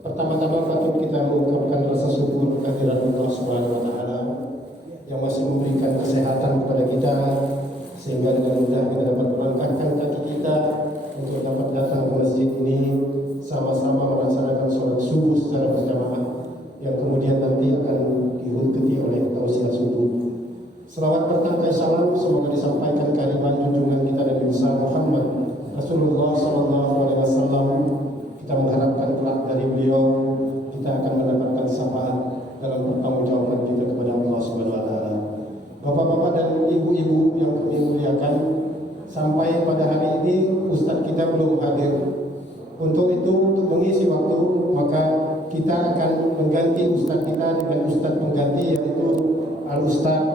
Pertama-tama patut kita mengucapkan rasa syukur kehadirat Allah Subhanahu wa taala yang masih memberikan kesehatan kepada kita sehingga dengan mudah kita dapat melangkahkan kaki kita untuk dapat datang ke masjid ini sama-sama melaksanakan sholat subuh secara berjamaah yang kemudian nanti akan diikuti oleh tausiah subuh. Selawat bertangkai salam semoga disampaikan kehadiran junjungan kita Nabi besar Muhammad Rasulullah SAW. Kita mengharapkan kelak dari beliau kita akan mendapatkan syafaat dalam pertanggungjawaban kita kepada Allah Subhanahu wa taala. Bapak-bapak dan ibu-ibu yang kami muliakan, sampai pada hari ini ustaz kita belum hadir. Untuk itu, untuk mengisi waktu, maka kita akan mengganti ustaz kita dengan ustaz pengganti, yaitu Al-Ustaz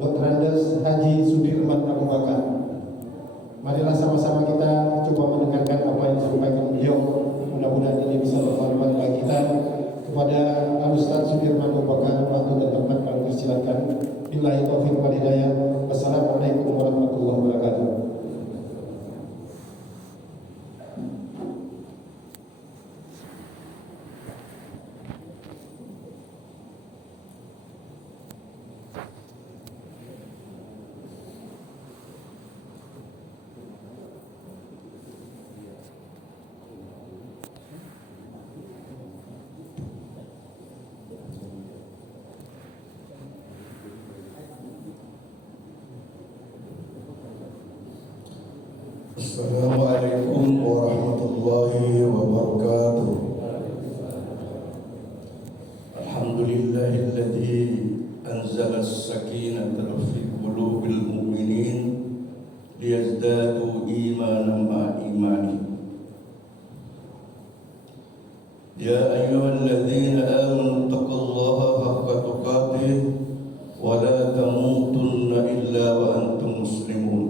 Dr. Andes Haji Sudirman Abu Bakar. Marilah sama-sama kita coba mendengarkan apa yang disampaikan beliau. Mudah-mudahan ini bisa bermanfaat bagi kita. Kepada Al-Ustaz Sudirman Abu Bakar, waktu dan tempat kami persilakan. Billahi taufiq wal hidayah. Wassalamualaikum warahmatullahi wabarakatuh. Assalamualaikum warahmatullahi wabarakatuh. Alhamdulillahilladzi anzala as-sakinata fi qulubil mu'minin liyazdadu imanan ma'a imanihim. Ya ayyuhalladzina amanu taqullaha haqqa tuqatih wa la tamutunna illa wa antum muslimun.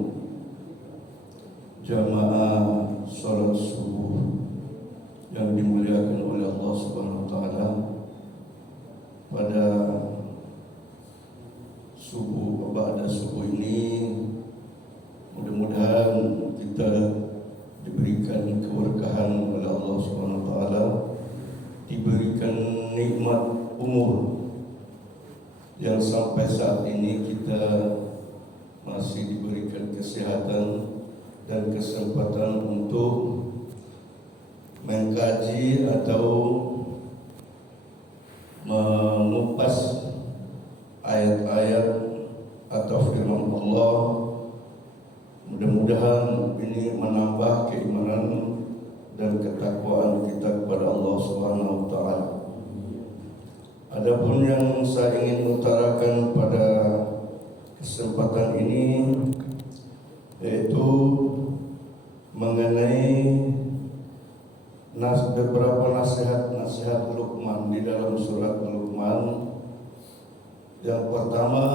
Jamaah salat subuh yang dimuliakan oleh Allah Subhanahu wa taala, pada pada subuh ini mudah-mudahan kita diberikan keberkahan oleh Allah Subhanahu wa taala, diberikan nikmat umur yang sampai saat ini kita masih diberikan kesehatan dan kesempatan untuk mengkaji atau mengupas ayat-ayat atau firman Allah. Mudah-mudahan ini menambah keimanan dan ketakwaan kita kepada Allah Subhanahu wa taala. Adapun yang saya ingin utarakan pada kesempatan ini yaitu mengenai beberapa nasihat Luqman di dalam surat Luqman. Yang pertama,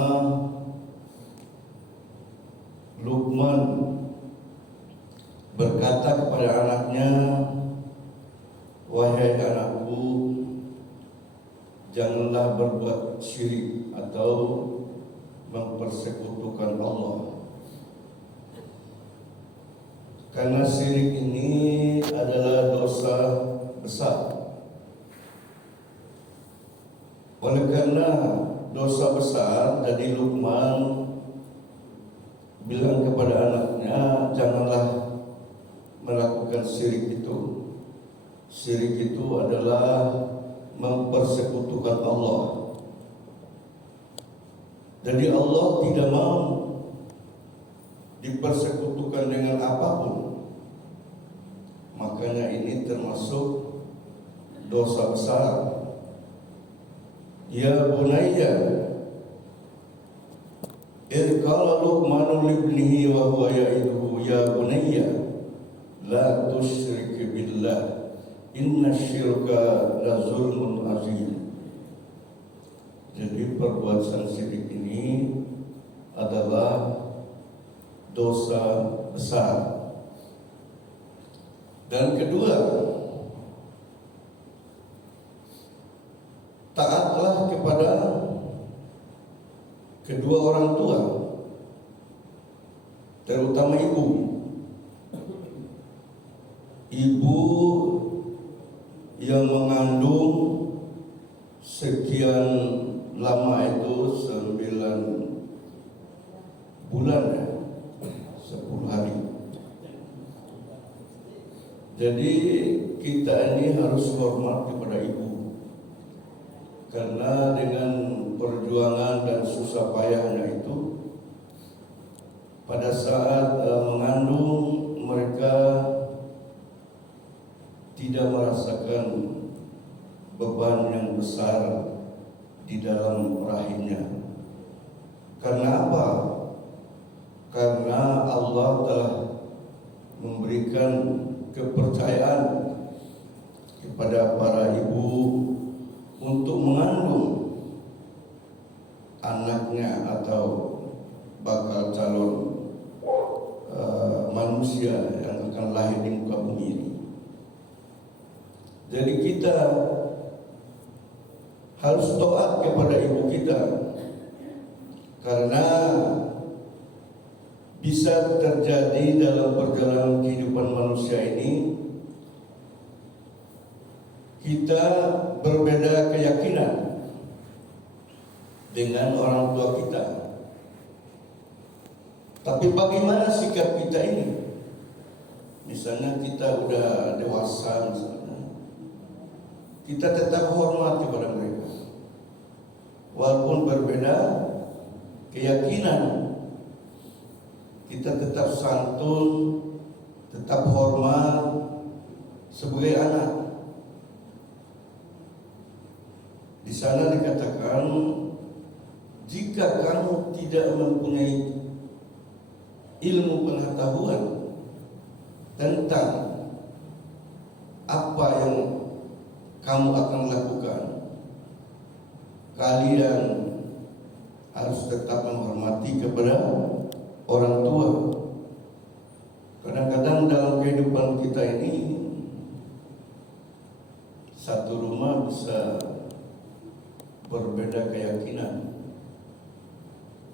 Luqman berkata kepada anaknya, "Wahai anakku, janganlah berbuat syirik atau mempersekutukan Allah. Karena syirik ini adalah dosa besar. Oleh karena dosa besar, jadi Luqman bilang kepada anaknya, janganlah melakukan syirik itu. Syirik itu adalah mempersekutukan Allah. Jadi Allah tidak mau dipersekutukan dengan apapun. Makanya ini termasuk dosa besar. Ya bunayya, idh qala Luqmanu libnihi wa huwa ya'iduhu ya bunayya la tusyrik billah inna syirka la zulmun azim. Jadi perbuatan syirik ini adalah dosa besar. Dan kedua, taatlah kepada kedua orang tua, terutama ibu yang mengandung sekian lama itu 9 bulan ya, 10 hari. Jadi kita ini harus hormat kepada ibu, karena dengan perjuangan dan susah payahnya itu, pada saat mengandung mereka tidak merasakan beban yang besar di dalam rahimnya. Karena apa? Karena Allah telah memberikan kepercayaan kepada para ibu untuk mengandung anaknya atau bakal calon manusia yang akan lahir di muka bumi ini. Jadi kita harus taat kepada ibu kita, karena bisa terjadi dalam perjalanan kehidupan manusia ini kita berbeda keyakinan dengan orang tua kita. Tapi bagaimana sikap kita ini? Misalnya kita udah dewasa, kita tetap hormat kepada mereka, walaupun berbeda keyakinan. Kita tetap santun, tetap hormat sebagai anak. Di sana dikatakan, jika kamu tidak mempunyai ilmu pengetahuan tentang apa yang kamu akan lakukan, kalian harus tetap menghormati kepada orang tua. Kadang-kadang dalam kehidupan kita ini, satu rumah bisa berbeda keyakinan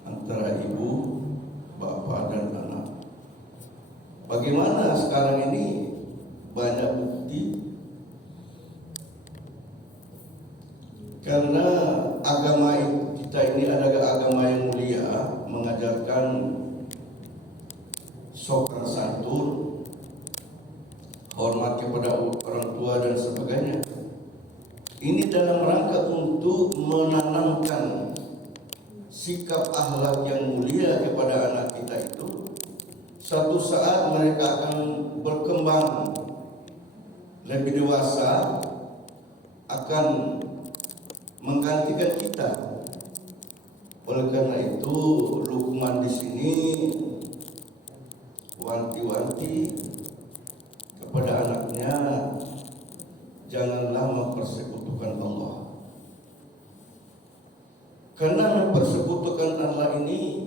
antara ibu, bapak, dan anak. Bagaimana sekarang ini banyak bukti, karena agama kita ini adalah agama yang mulia, mengajarkan sopan santun, hormat kepada orang tua dan sebagainya. Ini dalam rangka untuk menanamkan sikap akhlak yang mulia kepada anak kita itu. Suatu saat mereka akan berkembang lebih dewasa, akan menggantikan kita. Oleh karena itu, Luqman di sini wanti-wanti kepada anaknya, janganlah mempersekutukan Allah. Karena mempersekutukan Allah ini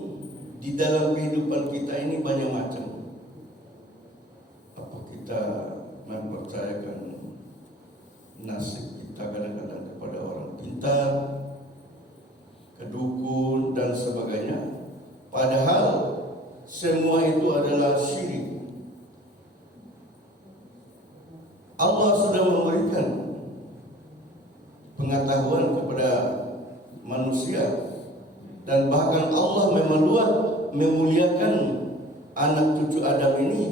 di dalam kehidupan kita ini banyak macam. Apa kita mempercayakan nasib kita kadang-kadang kepada orang pintar, ke dukun, dan sebagainya. Padahal semua itu adalah syirik. Allah sudah memberikan pengetahuan kepada manusia, dan bahkan Allah memuliakan anak cucu Adam ini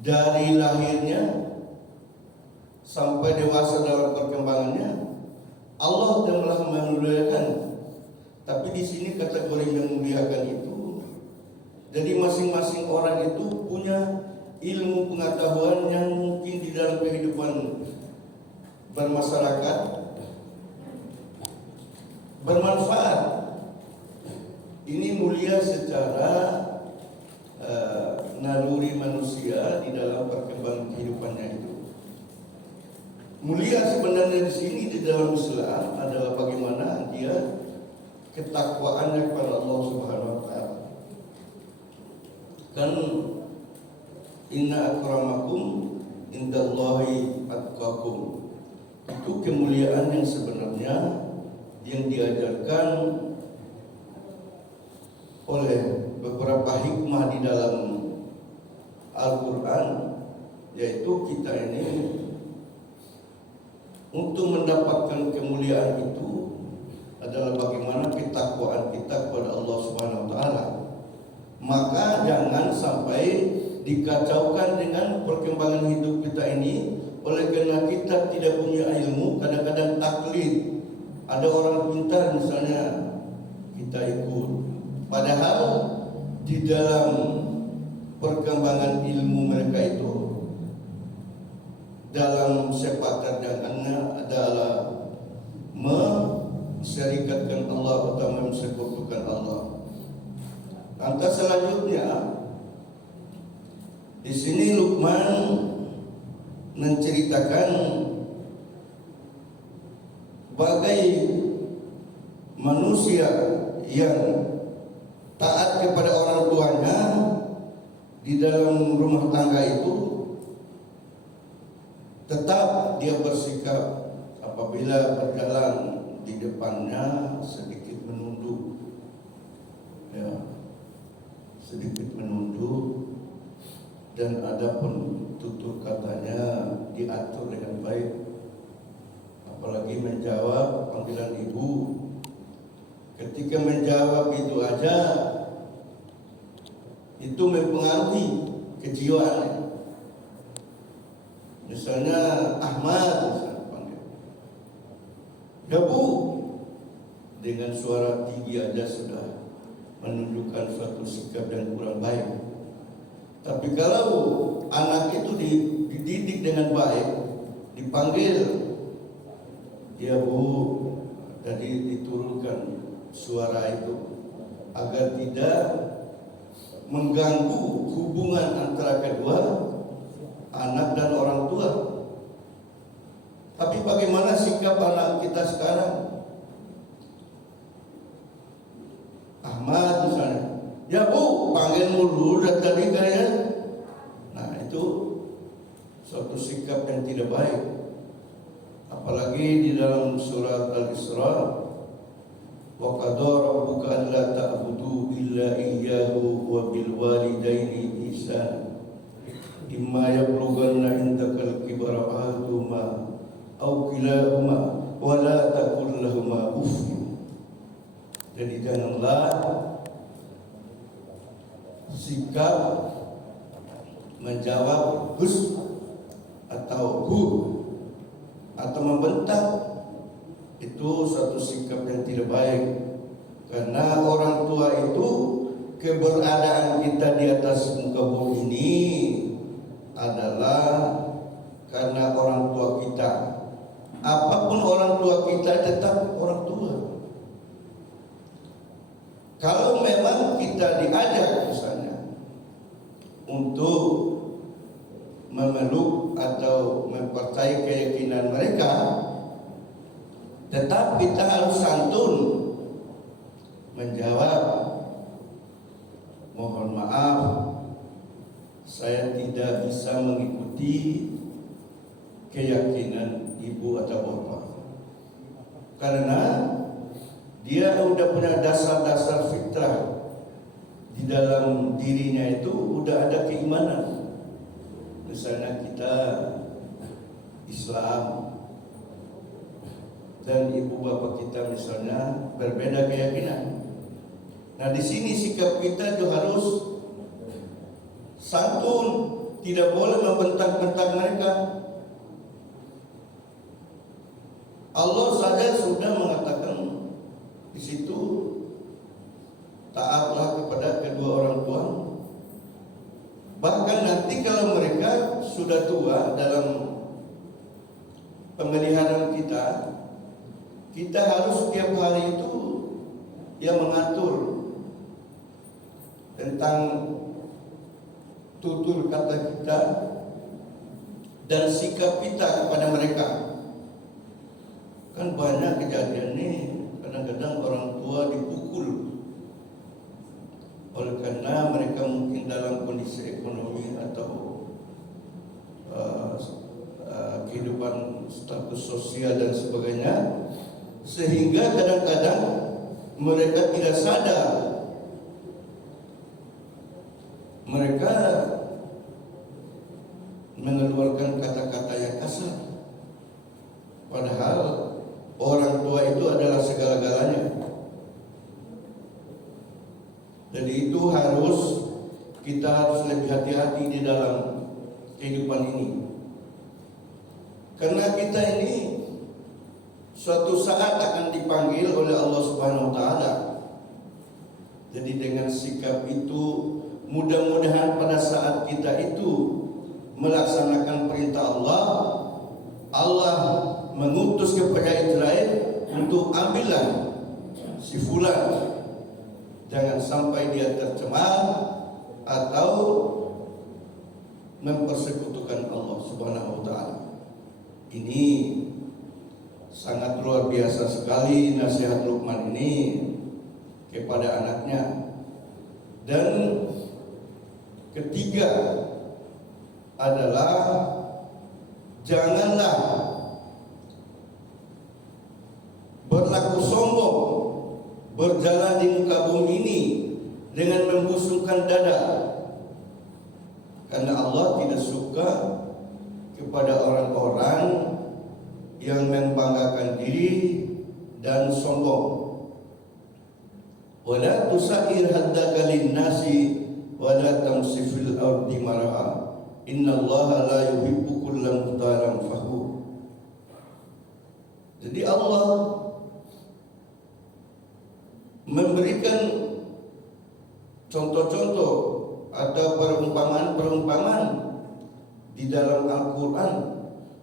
dari lahirnya sampai dewasa dalam perkembangannya. Allah telah memuliakan. Tapi di sini kategori memuliakan itu, jadi masing-masing orang itu punya ilmu pengetahuan yang mungkin di dalam kehidupan bermasyarakat bermanfaat. Ini mulia secara naluri manusia di dalam perkembangan kehidupannya itu. Mulia sebenarnya di sini di dalam Islam adalah bagaimana dia ketakwaannya kepada Allah Subhanahu wa taala. Kan inna akramakum indallahi atqakum. Itu kemuliaan yang sebenarnya yang diajarkan oleh beberapa hikmah di dalam Al-Quran, yaitu kita ini untuk mendapatkan kemuliaan itu adalah bagaimana ketakwaan kita kepada Allah Subhanahu wa taala. Maka jangan sampai dikacaukan dengan perkembangan hidup kita ini oleh karena kita tidak punya ilmu, kadang-kadang taklid. Ada orang pintar misalnya kita ikut. Padahal di dalam perkembangan ilmu mereka itu dalam sepak terjangnya adalah mensyarikatkan Allah atau mensekutukan Allah. Lantas selanjutnya di sini Luqman menceritakan bagai manusia yang taat kepada orang tuanya di dalam rumah tangga itu tetap dia bersikap apabila berjalan di depannya sedikit menunduk, ya, sedikit menunduk, dan adapun tutur katanya diatur dengan baik, apalagi menjawab panggilan ibu. Ketika menjawab itu aja itu mempengaruhi kejiwaannya. Misalnya Ahmad, misalnya panggil, ya Bu, dengan suara tinggi aja sudah menunjukkan suatu sikap yang kurang baik. Tapi kalau anak itu dididik dengan baik, dipanggil, ya Bu, jadi diturunkan suara itu agar tidak mengganggu hubungan antara kedua anak dan orang tua. Tapi bagaimana sikap anak kita sekarang? Ahmad misalnya, ya Bu, panggil mulu dan tadi kayak, nah itu suatu sikap yang tidak baik. Apalagi di dalam surat Al-Isra, wa qadara rabbuka alla ta'budu illa iyyahu wa bil walidaini ihsana imma yablughanna indakal kibara ahaduhuma aw kilahuma wa la taqul lahumā uff. Jadi janganlah sikap menjawab hus atau hu atau membentak itu suatu sikap yang tidak baik, karena orang tua itu keberadaan kita di atas muka bumi ini adalah karena orang tua kita. Apapun orang tua kita tetap orang tua. Kalau memang kita diajak misalnya untuk memeluk atau mempercayai keyakinan mereka, tetap kita harus santun menjawab, mohon maaf, saya tidak bisa mengikuti keyakinan ibu atau bapak, karena dia sudah punya dasar-dasar fitrah di dalam dirinya, itu udah ada keimanan. Misalnya kita Islam dan ibu bapak kita misalnya berbeda keyakinan. Nah, di sini sikap kita itu harus santun, tidak boleh membentak-bentak mereka. Allah saja sudah mengatakan di situ, taatlah kepada kedua orang tua. Bahkan nanti kalau mereka sudah tua dalam pemeliharaan kita, kita harus setiap hari itu yang mengatur tentang tutur kata kita dan sikap kita kepada mereka. Kan banyak kejadian nih, kadang-kadang orang tua dipukul oleh karena mereka mungkin dalam kondisi ekonomi atau kehidupan status sosial dan sebagainya, sehingga kadang-kadang mereka tidak sadar mereka mengeluarkan kata-kata yang kasar. Padahal orang tua itu adalah segala-galanya. Jadi itu kita harus lebih hati-hati di dalam kehidupan ini. Karena kita ini suatu saat akan dipanggil oleh Allah Subhanahu wa taala. Jadi dengan sikap itu mudah-mudahan pada saat kita itu melaksanakan perintah Allah, Allah mengutus kepada Israel untuk ambillah si fulan, jangan sampai dia tercemar atau mempersekutukan Allah Subhanahu wa taala. Ini sangat luar biasa sekali nasihat Luqman ini kepada anaknya. Dan ketiga adalah janganlah berlaku sombong, berjalan di muka bumi ini dengan membusungkan dada, karena Allah tidak suka kepada orang-orang yang membanggakan diri dan sombong. Wala tusair haddaka linnasi wala tamsi fil ardi mara'a innallaha la yuhibbu kulla mukhtalan fakhur. Jadi Allah memberikan contoh-contoh atau perumpamaan-perumpamaan di dalam Al-Quran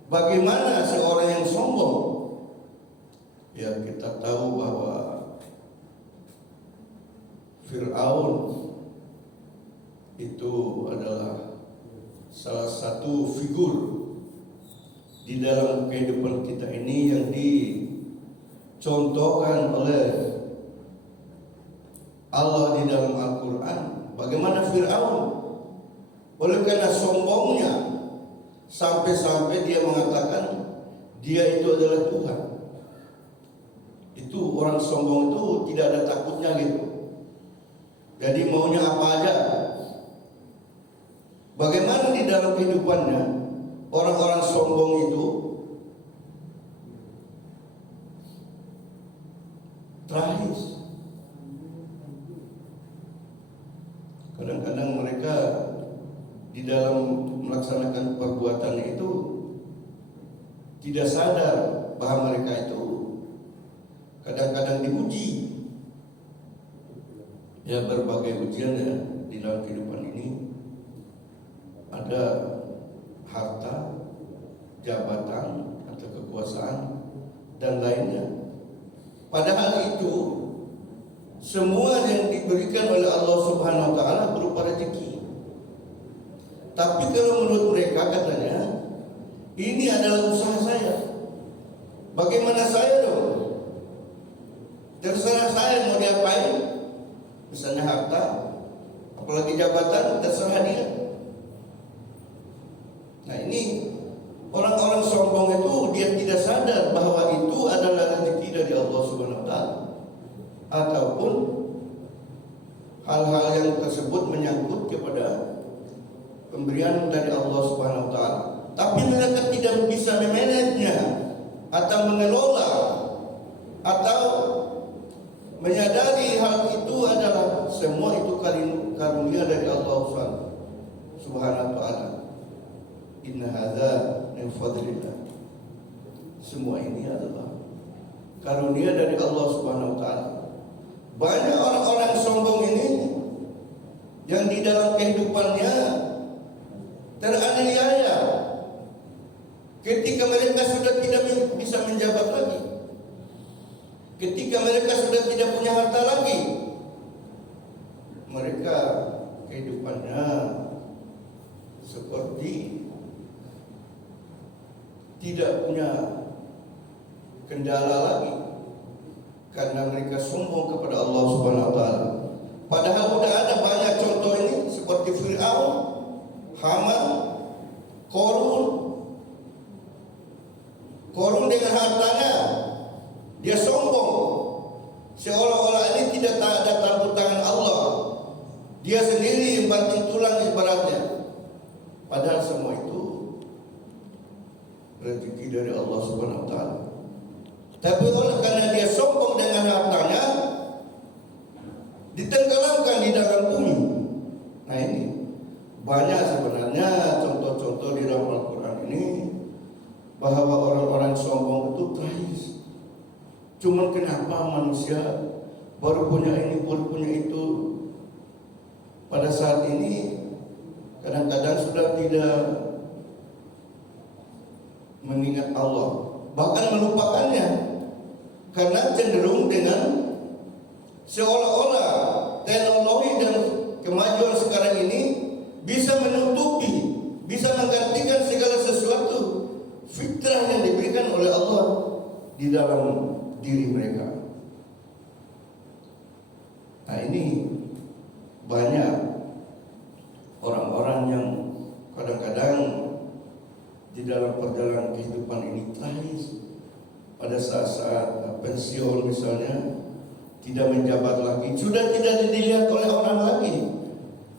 bagaimana seorang yang sombong. Ya, kita tahu bahwa Fir'aun itu adalah salah satu figur di dalam kehidupan kita ini yang dicontohkan oleh Allah di dalam Al-Quran. Bagaimana Fir'aun, oleh karena sombongnya sampai-sampai dia mengatakan dia itu adalah Tuhan. Itu orang sombong itu tidak ada takutnya gitu. Jadi maunya apa aja. Bagaimana di dalam kehidupannya orang-orang sombong itu tragis. Kadang-kadang mereka di dalam melaksanakan perbuatan itu tidak sadar bahwa mereka itu kadang-kadang diuji. Ya, berbagai ujian ya di dalam kehidupan ini. Ada harta, jabatan atau kekuasaan dan lainnya. Padahal itu semua yang diberikan oleh Allah Subhanahu wa taala berupa rezeki. Tapi kalau menurut mereka katanya ini adalah usaha saya. Bagaimana saya dong? Terserah saya mau diapain. Misalnya harta, apalagi jabatan, terserah dia. Nah, ini orang-orang sombong itu dia tidak sadar bahwa itu adalah rezeki dari Allah Subhanahu wa taala. Ataupun hal-hal yang tersebut menyangkut kepada pemberian dari Allah Subhanahu wa taala. Tapi mereka tidak bisa memanagenya atau mengelola atau menyadari hal itu adalah semua itu karunia dari Allah Subhanahu wa taala. Inna hadza min fadlillah. Semua ini adalah karunia dari Allah Subhanahu wa taala. Banyak orang-orang sombong ini yang di dalam kehidupannya teraniaya ketika mereka sudah tidak bisa menjabat lagi. Ketika mereka sudah tidak punya harta lagi, mereka kehidupannya seperti tidak punya kendala lagi karena mereka sombong kepada Allah Subhanahu wa taala. Padahal sudah ada banyak contoh ini seperti Fir'aun, Haman, Korun dengan hartanya dia sombong, seolah-olah ini tidak ada campur tangan Allah. Dia sendiri yang banting tulang ibaratnya. Padahal semua itu rezeki dari Allah Subhanahu wa taala. Tapi oleh karena dia sombong dengan hartanya, ditenggelamkan di dalam bumi. Nah ini banyak sebenarnya contoh-contoh di dalam Al-Quran ini bahwa orang-orang sombong itu tragis. Cuman kenapa manusia baru punya ini, baru punya itu, pada saat ini kadang-kadang sudah tidak mengingat Allah, bahkan melupakannya, karena cenderung dengan seolah-olah teknologi dan kemajuan sekarang ini bisa menutupi, bisa menggantikan segala sesuatu fitrah yang diberikan oleh Allah di dalam diri mereka. Nah ini banyak orang-orang yang kadang-kadang di dalam perjalanan kehidupan ini tragis. Pada saat-saat pensiun misalnya, tidak menjabat lagi, sudah tidak dilihat oleh orang lagi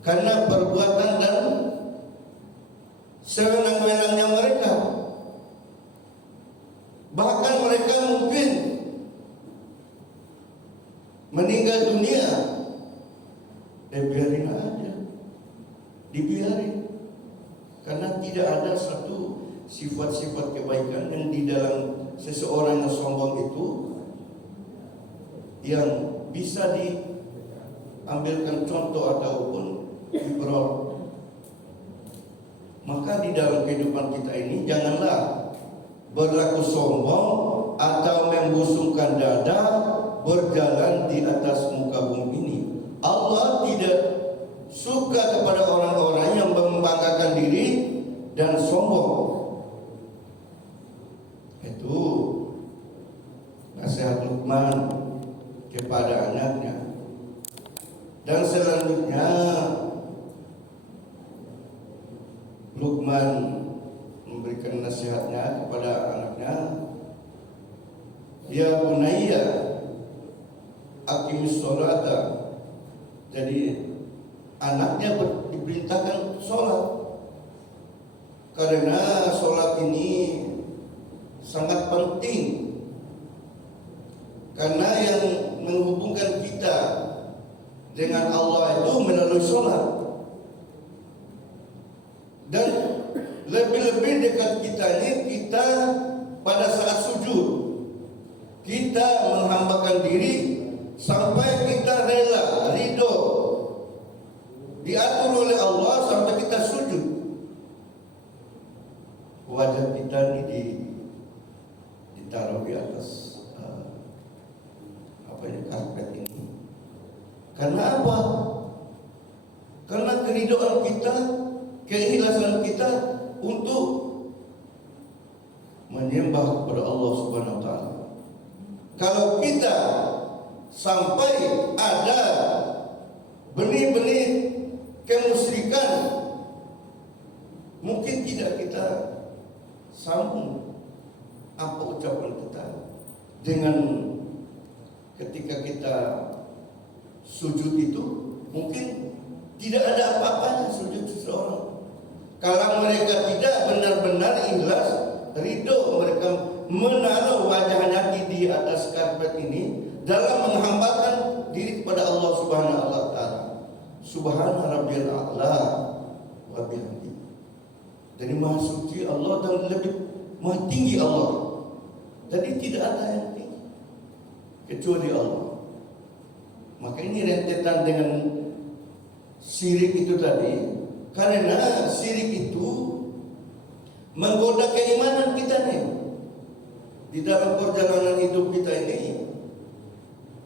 karena perbuatan dan sewenang-wenangnya mereka. Bahkan mereka mungkin meninggal dunia, biarin aja, dibiarin, karena tidak ada satu sifat-sifat kebaikan yang di dalam seseorang yang sombong itu yang bisa diambilkan contoh ataupun ibrah. Maka di dalam kehidupan kita ini janganlah berlaku sombong atau membusungkan dada berjalan di atas muka bumi ini. Allah tidak suka kepada orang-orang yang membanggakan diri dan sombong. Itu nasihat Luqman kepada anaknya. Dan selanjutnya Luqman memberikan nasihatnya kepada anaknya, ya bunayya aqimis sholata. Jadi anaknya diperintahkan sholat, karena sholat ini sangat penting, karena yang menghubungkan kita dengan Allah itu melalui sholat. Dan lebih-lebih dekat kita ini, kita pada saat sujud kita menghambakan diri sampai kita rela, ridho, diatur oleh Allah sampai kita sujud. Wajah kita ini ditaruh di atas karpet ini. Karena apa? Karena keridhaan kita, keikhlasan kita untuk menyembah kepada Allah Subhanahu wa taala. Kalau kita sampai ada benih-benih kemusyrikan, mungkin tidak kita sambung apa ucapan kita dengan ketika kita sujud itu, mungkin tidak ada apa-apanya sujud seseorang. Kalau mereka tidak benar-benar ikhlas, ridho, mereka menaruh wajahnya di atas karpet ini dalam menghambakan diri kepada Allah Subhanahu wa taala. Subhana rabbiyal a'la wa bihamdi. Jadi maha suci Allah dan lebih maha tinggi Allah. Jadi tidak ada yang tinggi kecuali Allah. Maka ini rentetan dengan syirik itu tadi, karena syirik itu menggoda keimanan kita nih. Di dalam perjalanan hidup kita ini,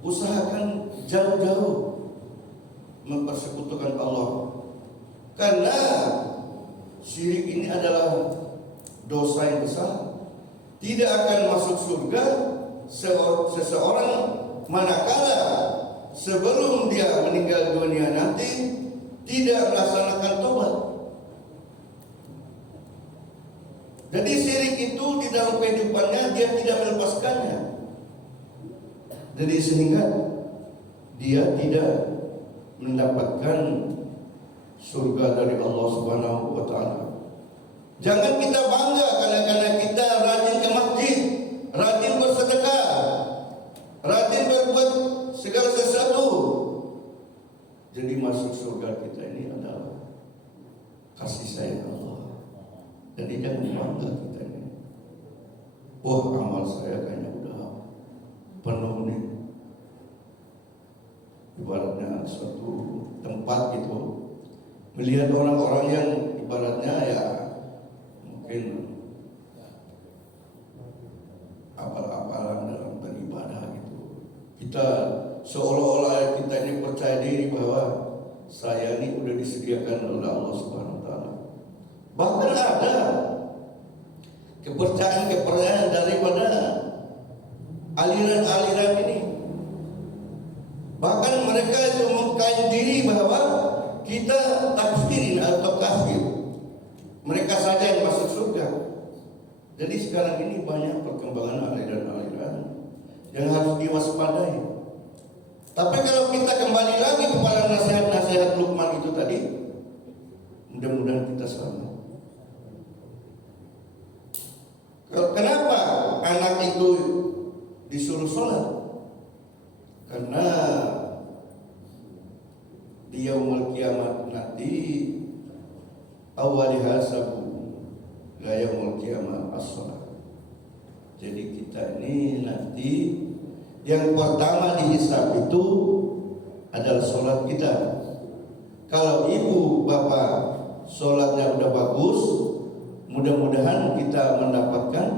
usahakan jauh-jauh mempersekutukan Allah, karena syirik ini adalah dosa yang besar. Tidak akan masuk surga seseorang manakala sebelum dia meninggal dunia nanti tidak melaksanakan tobat. Jadi syirik itu di dalam kehidupannya dia tidak melepaskannya. Jadi sehingga dia tidak mendapatkan surga dari Allah Subhanahu wa taala. Jangan kita bangga karena kita rajin ke masjid, rajin bersedekah, Jadi jangan bangga kita ini. Wah, amal saya kayaknya udah penuh nih. Ibaratnya suatu tempat gitu, melihat orang-orang yang ibaratnya ya mungkin apal-apalan dalam beribadah gitu. Kita seolah-olah kita ini percaya diri bahwa saya ini udah disediakan oleh Allah Subhanahu wa taala. Bahkan ada kepercayaan daripada aliran-aliran ini. Bahkan mereka itu mengklaim diri bahwa kita takfirin atau kafir. Mereka saja yang masuk surga. Jadi sekarang ini banyak perkembangan aliran-aliran yang harus diwaspadai. Tapi kalau kita kembali lagi kepada nasihat-nasihat Luqman itu tadi, mudah-mudahan kita selamat. Kenapa anak itu disuruh sholat? Karena di yaumul kiamat nanti awali hasabu la yaumul kiamat as-sholat. Jadi kita ini nanti yang pertama dihisab itu adalah sholat kita. Kalau ibu bapak sholatnya udah bagus, mudah-mudahan kita mendapatkan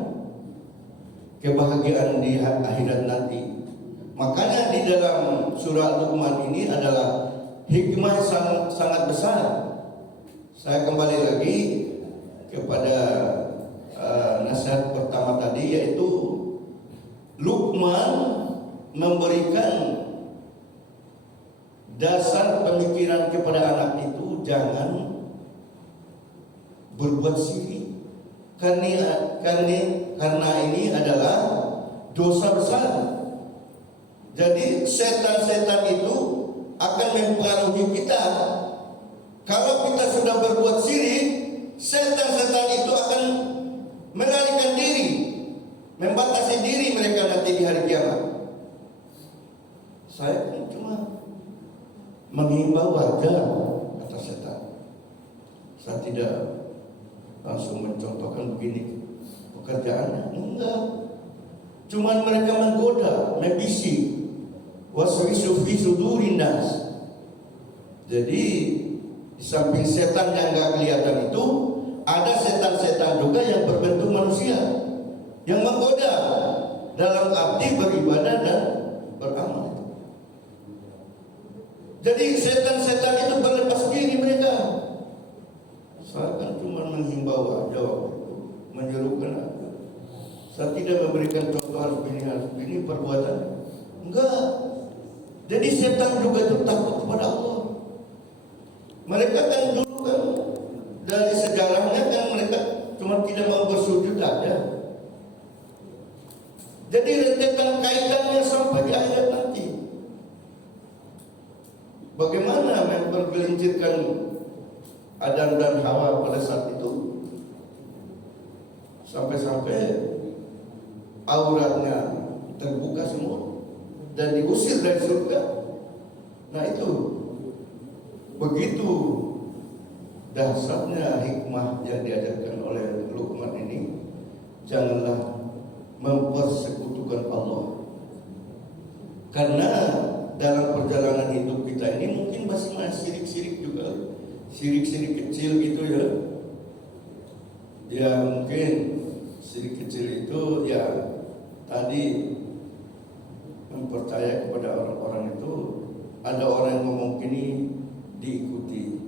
kebahagiaan di akhirat nanti. Makanya di dalam surah Luqman ini adalah hikmah sangat besar. Saya kembali lagi kepada nasihat pertama tadi, yaitu Luqman memberikan dasar pemikiran kepada anak itu, jangan berbuat syirik. Karena ini adalah dosa besar. Jadi setan-setan itu akan mempengaruhi kita. Kalau kita sudah berbuat syirik, setan-setan itu akan melarikan diri, membatasi diri mereka nanti di hari kiamat. Saya cuma menghimbau warga, kata setan. Saya tidak langsung mencontohkan begini pekerjaannya, enggak. Cuman mereka menggoda, membisik, waswisu fi sudurin nas. Jadi di samping setan yang enggak kelihatan itu, ada setan-setan juga yang berbentuk manusia yang menggoda dalam arti beribadah dan beramal. Jadi setan-setan itu berlepas diri mereka. Saya kan cuma menghimbau aja waktu itu, menyerukan aja. Saya tidak memberikan contoh harus ini perbuatan. Enggak. Jadi setan juga itu takut kepada Allah. Mereka kan dulu kan dari sejarahnya kan mereka cuma tidak mau bersujud aja. Jadi rentetan kaitannya sampai di akhirat nanti. Bagaimana mempergelincirkan Adam dan Hawa pada saat itu, sampai-sampai auratnya terbuka semua dan diusir dari surga. Nah itu begitu dasarnya hikmah yang diajarkan oleh Luqman ini. Janganlah mempersekutukan Allah, karena dalam perjalanan hidup kita ini mungkin masih sirik-sirik juga, sirik-sirik kecil gitu ya. Ya mungkin sirik kecil itu ya tadi mempercaya kepada orang-orang itu, ada orang yang ngomong ini diikuti,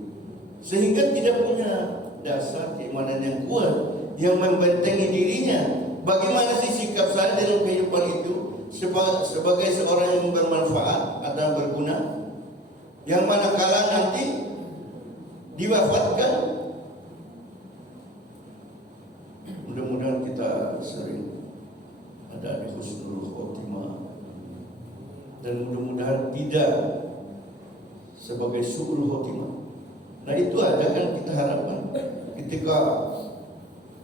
sehingga tidak punya dasar keimanan yang kuat yang membentengi dirinya. Bagaimana sih sikap saya dalam kehidupan itu sebagai seorang yang bermanfaat atau berguna, yang manakala nanti diwafatkan. Mudah-mudahan kita sering ada di husnul khotimah, dan mudah-mudahan tidak sebagai su'ul khotimah. Nah itu aja kan kita harapkan ketika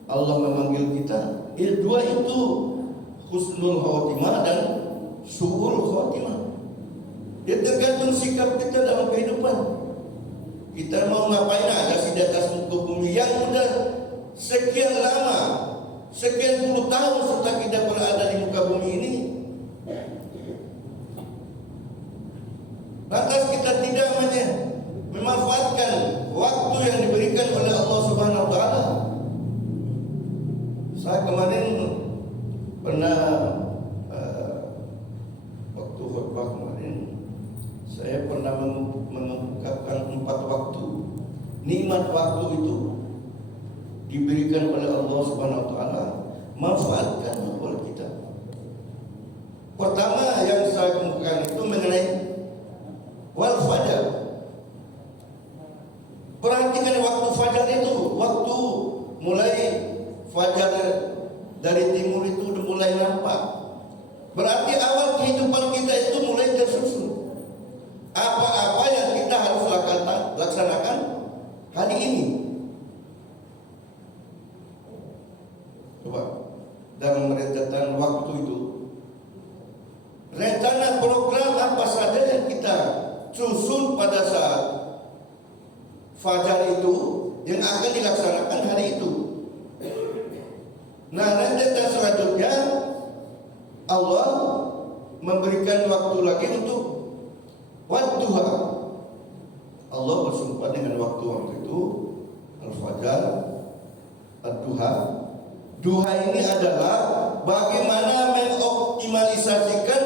Allah memanggil kita. Dua itu, husnul khotimah dan su'ul khotimah. Ya tergantung sikap kita dalam kehidupan. Kita mau ngapain aja sih di atas muka bumi. Yang udah sekian lama, sekian puluh tahun setelah kita berada di muka bumi ini. Lantas kita tidak memanfaatkan waktu yang diberikan oleh Allah Subhanahu wa taala. Saya kemarin pernah waktu khutbah kemarin saya pernah mengungkapkan 4 waktu. Nikmat waktu itu diberikan oleh Allah Subhanahu wa taala, manfaatkan oleh kita. Pertama yang saya kemukakan itu mengenai wal fajar. Perhatikan waktu fajar itu, waktu mulai fajar dari timur itu udah mulai nampak. Berarti awal kehidupan kita itu mulai tersusun. Apa-apa yang kita harus laksanakan hari ini. Coba dalam rentetan waktu itu, rencana program apa saja yang kita susun pada saat fajar itu yang akan dilaksanakan hari itu. Nah, rentetan selanjutnya Allah memberikan waktu lagi untuk wadduha. Allah bersumpah dengan waktu itu al-fajar, ad-duha. Duha ini adalah bagaimana mengoptimalisasikan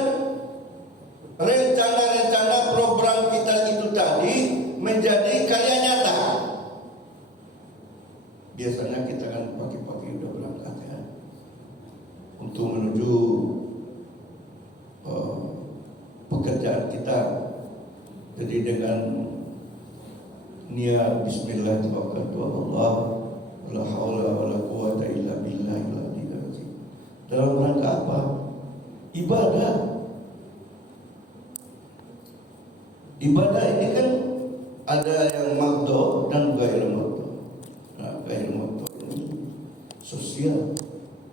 rencana-rencana program kita itu tadi menjadi karya nyata. Biasanya kita kan pagi-pagi udah berangkat ya untuk menuju pekerjaan kita. Jadi dengan niat bismillah tawakkaltu Allah wala haula wala quwata illa billahil aliyyil azim. Dalam rangka apa? Ibadah. Ibadah ini kan ada yang makdo dan ghair makdo. Nah, ghair makdo ini sosial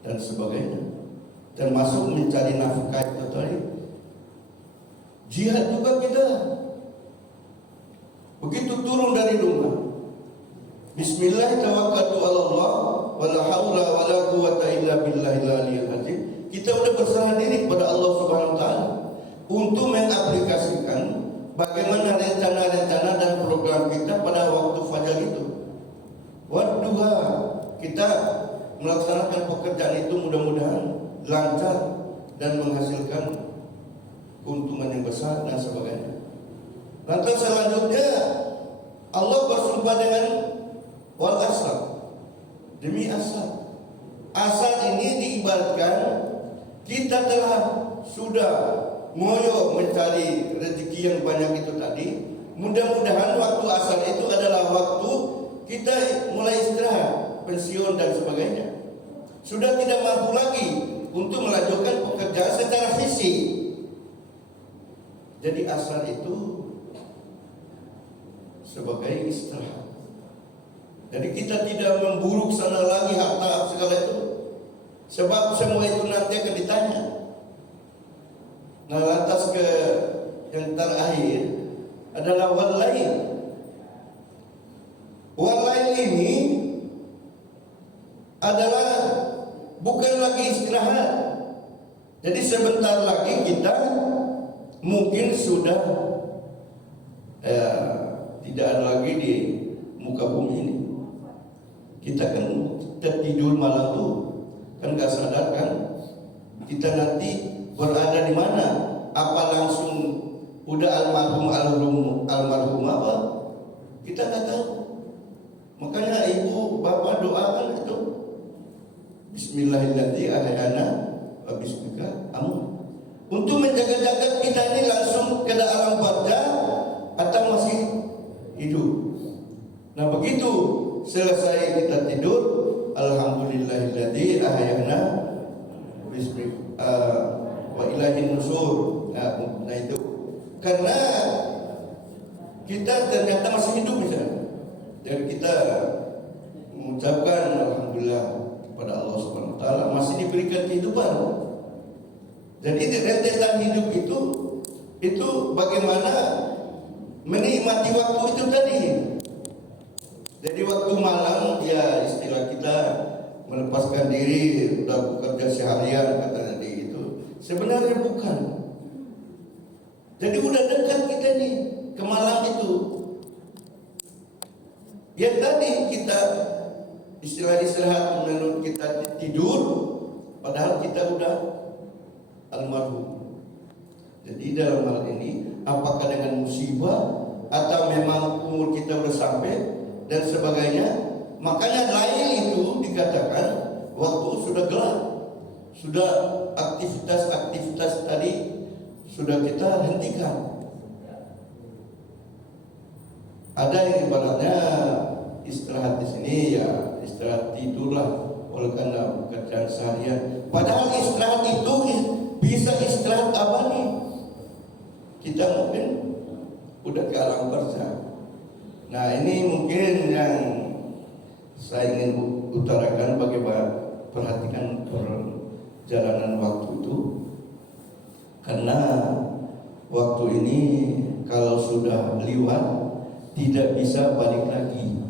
dan sebagainya, termasuk mencari nafkah itu tadi. Jihad juga kita. Begitu turun dari rumah, bismillah tawakkaltu ala Allah wala haula wala quwata illa billahil aliyyil azim. Kita udah berserah diri kepada Allah Subhanahu wa taala untuk mengaplikasikan bagaimana rencana-rencana dan program kita pada waktu fajar itu. Wadduha, kita melaksanakan pekerjaan itu mudah-mudahan lancar dan menghasilkan keuntungan yang besar dan sebagainya. Lantas selanjutnya Allah bersumpah dengan wal asr, demi asar. Asar ini diibaratkan kita telah sudah ngoyo mencari rezeki yang banyak itu tadi. Mudah-mudahan waktu asar itu adalah waktu kita mulai istirahat, pensiun dan sebagainya. Sudah tidak mampu lagi untuk melanjutkan pekerjaan secara fisik. Jadi asar itu sebagai istirahat. Jadi kita tidak memburuk sana lagi harta segala itu, sebab semua itu nanti akan ditanya. Nah, lantas ke yang terakhir adalah wal-lail. Wal-lail ini adalah bukan lagi istirahat. Jadi sebentar lagi kita mungkin sudah tidak ada lagi di muka bumi ini. Kita kan tertidur malam tuh kan gak sadar kan kita nanti berada di mana. Apa langsung udah almarhum apa, kita nggak tahu. Makanya ibu bapak doakan itu bismillahirrahmanirrahim ahyana wa bismika amun, untuk menjaga-jaga kita ini langsung ke alam barzah atau masih hidup. Nah, begitu selesai kita tidur, alhamdulillahilladzi ahyana bismika wa ilaihin nusur. Nah itu karena kita ternyata masih hidup misalnya, dan kita mengucapkan alhamdulillah kepada Allah Subhanahu wa taala masih diberikan kehidupan. Jadi rentetan hidup itu bagaimana menikmati waktu itu tadi. Jadi waktu malam ya istilah kita melepaskan diri, udah bekerja seharian katanya di itu. Sebenarnya bukan. Jadi udah dekat kita nih ke malam itu. Ya tadi kita istirahat menurut kita tidur, padahal kita udah almarhum. Jadi dalam hal ini apakah dengan musibah atau memang umur kita udah sampai dan sebagainya, makanya lain itu dikatakan waktu sudah gelap, sudah aktivitas tadi sudah kita hentikan. Ada yang ibaratnya istirahat di sini ya istirahat tidurlah oleh karena pekerjaan seharian. Padahal istirahat itu bisa istirahat abadi. Kita mungkin udah ke alam barzakh. Nah ini mungkin yang saya ingin utarakan bagaimana perhatikan perjalanan waktu itu, karena waktu ini kalau sudah lewat tidak bisa balik lagi.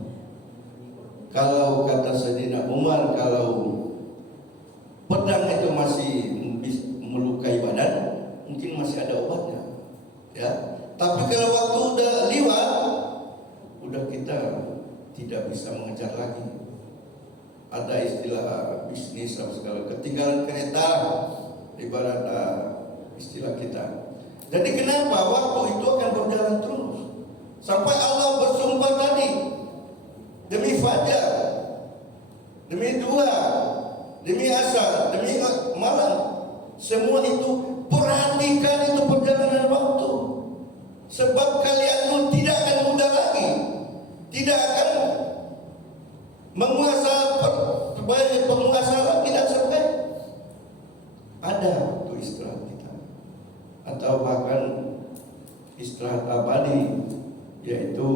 Kalau kata Sayyidina Umar, kalau pedang itu masih melukai badan, mungkin masih ada obatnya, ya. Tapi kalau waktu udah lewat, udah kita tidak bisa mengejar lagi. Ada istilah bisnis atau segala, ketinggalan kereta, ibarat istilah kita. Jadi kenapa waktu itu akan berjalan terus sampai Allah bersumpah tadi, demi fajar, demi duha, demi asar, demi malam, semua itu perhatikan itu perjalanan waktu. Sebab kalian itu tidak akan mudah lagi, tidak akan penguasa tidak sampai ada untuk istirahat kita, atau bahkan istirahat abadi, yaitu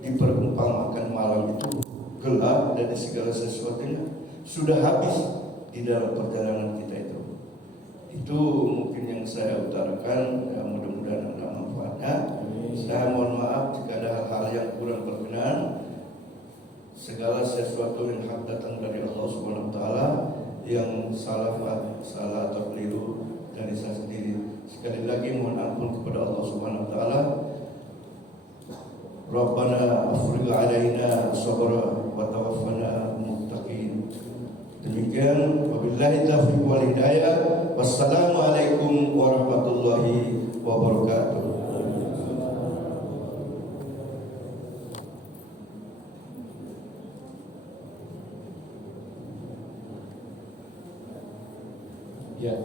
diperumpamakan malam itu gelap dari segala sesuatunya sudah habis di dalam perjalanan kita itu. Itu mungkin yang saya utarakan, ya, mudah-mudahan ada manfaatnya. Saya mohon maaf jika ada hal-hal yang kurang berkenan. Segala sesuatu yang hak datang dari Allah Subhanahu wa taala, yang salah atau keliru dari saya sendiri. Sekali lagi mohon ampun kepada Allah Subhanahu wa taala. Rabbana afrigh alaina sabra wa tawaffana muttaqin. Demikian, wabillahi taufiq wal hidayah. Wassalamualaikum warahmatullahi wabarakatuh. Ya.